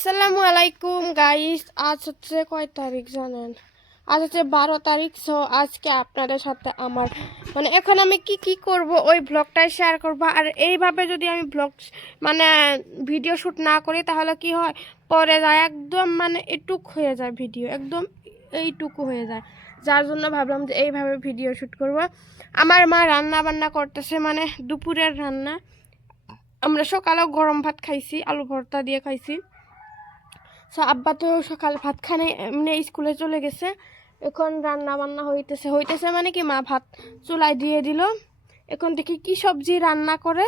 আসসালামু আলাইকুম গাইস আজ হচ্ছে কয় তারিখ জানেন? আজ হচ্ছে বারো তারিখ সো আজকে আপনাদের সাথে আমার মানে এখন আমি কি কি করব? ওই ব্লগটাই শেয়ার করব। আর এইভাবে যদি আমি ব্লগ মানে ভিডিও শ্যুট না করি, তাহলে কি হয়? পরে যায়, একদম মানে এটুক হয়ে যায় ভিডিও একদম এইটুকু হয়ে যায়। যার জন্য ভাবলাম যে এইভাবে ভিডিও শ্যুট করব। আমার মা রান্না বান্না করতেছে মানে দুপুরের রান্না। আমরা সকালেও গরম ভাত খাইছি, আলু ভর্তা দিয়ে খাইছি। সো আব্বা তো সকাল ভাত খানে, এমনি স্কুলে চলে গেছে। এখন রান্না বান্না হইতেছে হইতেছে মানে কি মা ভাত চুলায় দিয়ে দিল। এখন দেখি কি সবজি রান্না করে।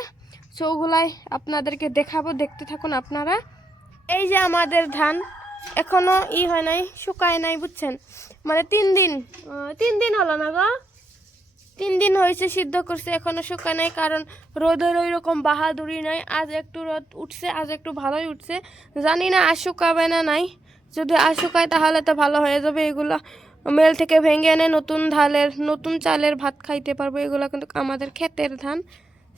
সো ওগুলাই আপনাদেরকে দেখাবো, দেখতে থাকুন আপনারা। এই যে আমাদের ধান, এখনও ই হয় নাই, শুকায় নাই, বুঝছেন? মানে তিন দিন তিন দিন হলো না গো? তিন দিন হয়েছে সিদ্ধ করছে, এখনও শুকা নাই, কারণ রোদের ওই রকম বাহাদুরি নাই। আজ একটু রোদ উঠছে, আজ একটু ভালোই উঠছে। জানি না আর শুকাবে না নাই। যদি আর শুকায় তাহলে তো ভালো হয়ে যাবে এগুলো। মেল থেকে ভেঙে এনে নতুন ধালের নতুন চালের ভাত খাইতে পারব, এগুলো কিন্তু আমাদের ক্ষেতের ধান।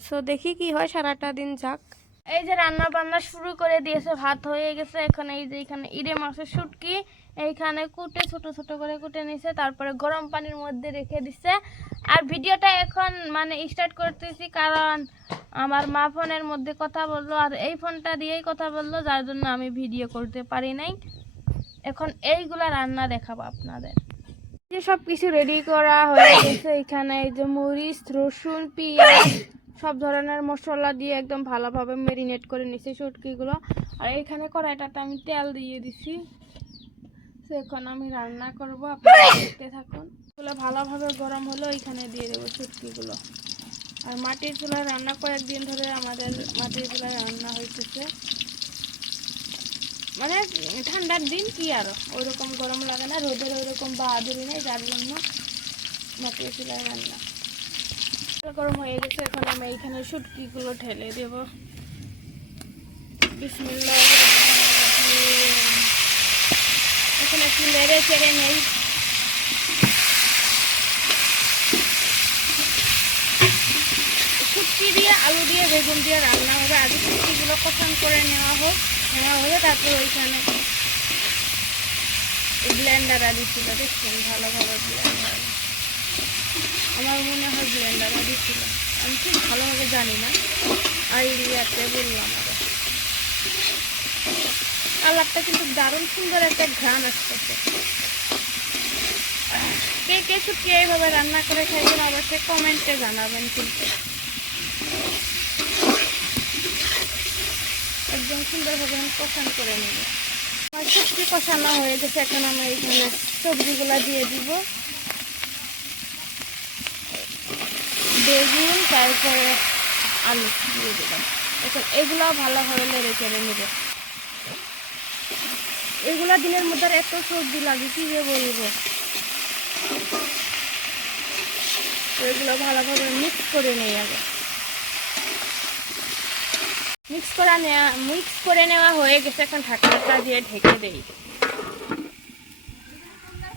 সো দেখি কি হয়, সারাটা দিন যাক। এই যে রান্না বান্না শুরু করে দিয়েছে, ভাত হয়ে গেছে। এখানে এই যে এখানে ইরে মাছের শুটকি, এইখানে কুটে, ছোট ছোট করে কুটে নিছে, তারপরে গরম পানির মধ্যে রেখে দিছে। আর ভিডিওটা এখন মানে স্টার্ট করতেছি কারণ আমার মা ফোনের মধ্যে কথা বলল, আর এই ফোনটা দিয়েই কথা বলল, যার জন্য আমি ভিডিও করতে পারি নাই। এখন এইগুলা রান্না দেখাবো আপনাদের। যে সব কিছু রেডি করা হয়ে গেছে, এখানে এই যে মরিচ, রসুন, পেঁয়াজ সব ধরনের মশলা দিয়ে একদম ভালোভাবে মেরিনেট করে নিছি শুটকিগুলো। আর এইখানে কড়াইটাতে আমি তেল দিয়ে দিছি। এখন আমি রান্না করব, আপনারা দেখতে থাকুন। এগুলো ভালোভাবে গরম হলো এখানে দিয়ে দেবো শুটকিগুলো। আর মাটির চুলায় রান্না, কয়েকদিন ধরে আমাদের মাটির চুলায় রান্না হইতেছে। মানে ঠান্ডার দিন কি আর? ওইরকম গরম লাগে না, রোদের ওইরকম বাহাদুরি নেই, যার জন্য মাটির চুলায় রান্না। গরম হয়ে গেছে, এখন আমি এইখানে শুটকিগুলো ঢেলে দেব। এখন একটু নেড়ে চেড়ে নেই। শুটকি দিয়ে আলু দিয়ে বেগুন দিয়ে রান্না হবে। আগে শুটকিগুলো কষান করে নেওয়া হোক, নেওয়া হলে তারপর ওইখানে ব্লেন্ডার দিচ্ছিল দেখছেন, ভালোভাবে ব্লেন্ডার আমার মনে হয় ব্লেন্ডার দিচ্ছিল আমি ঠিক ভালোভাবে জানি না। আইডিয়াতে বললাম আরও কালারটা কিন্তু দারুণ সুন্দর একটা ঘ্রাণ আসতেছে। কে কে শুটকি এইভাবে রান্না করে খাইবেন অবশ্যই কমেন্টে জানাবেন কিন্তু। একদম সুন্দরভাবে আমি কষান করে নেব। আমার সবজি কষানো হয়ে গেছে, এখন আমি এখানে সবজিগুলা দিয়ে দিব। বেগুন, তারপরে আলু দিয়ে দিলাম। এখন এগুলো ভালোভাবে চেড়ে নেব এগুলা দিনের মধ্যে এত সর্দি লাগে, কি যে বলব। এগুলো ভালোভাবে মিক্স করে নেই আগে। মিক্স করা নেওয়া মিক্স করে নেওয়া হয়ে গেছে, এখন ঢাকনাটা দিয়ে ঢেকে দেই।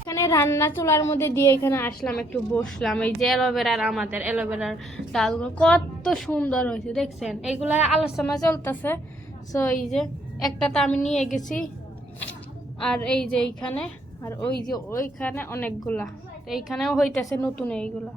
এখানে রান্না চুলার মধ্যে দিয়ে এখানে আসলাম, একটু বসলাম। এই যে অ্যালোভেরার আমাদের অ্যালোভেরার ডালগুলো কত সুন্দর হয়েছে, দেখছেন? এইগুলা আলোচনা চলতেছে। সো এই যে একটা তো আমি নিয়ে গেছি, আর এই যে এইখানে, আর ওই যে ওইখানে অনেকগুলা। এইখানেও হইতেছে নতুন এইগুলা।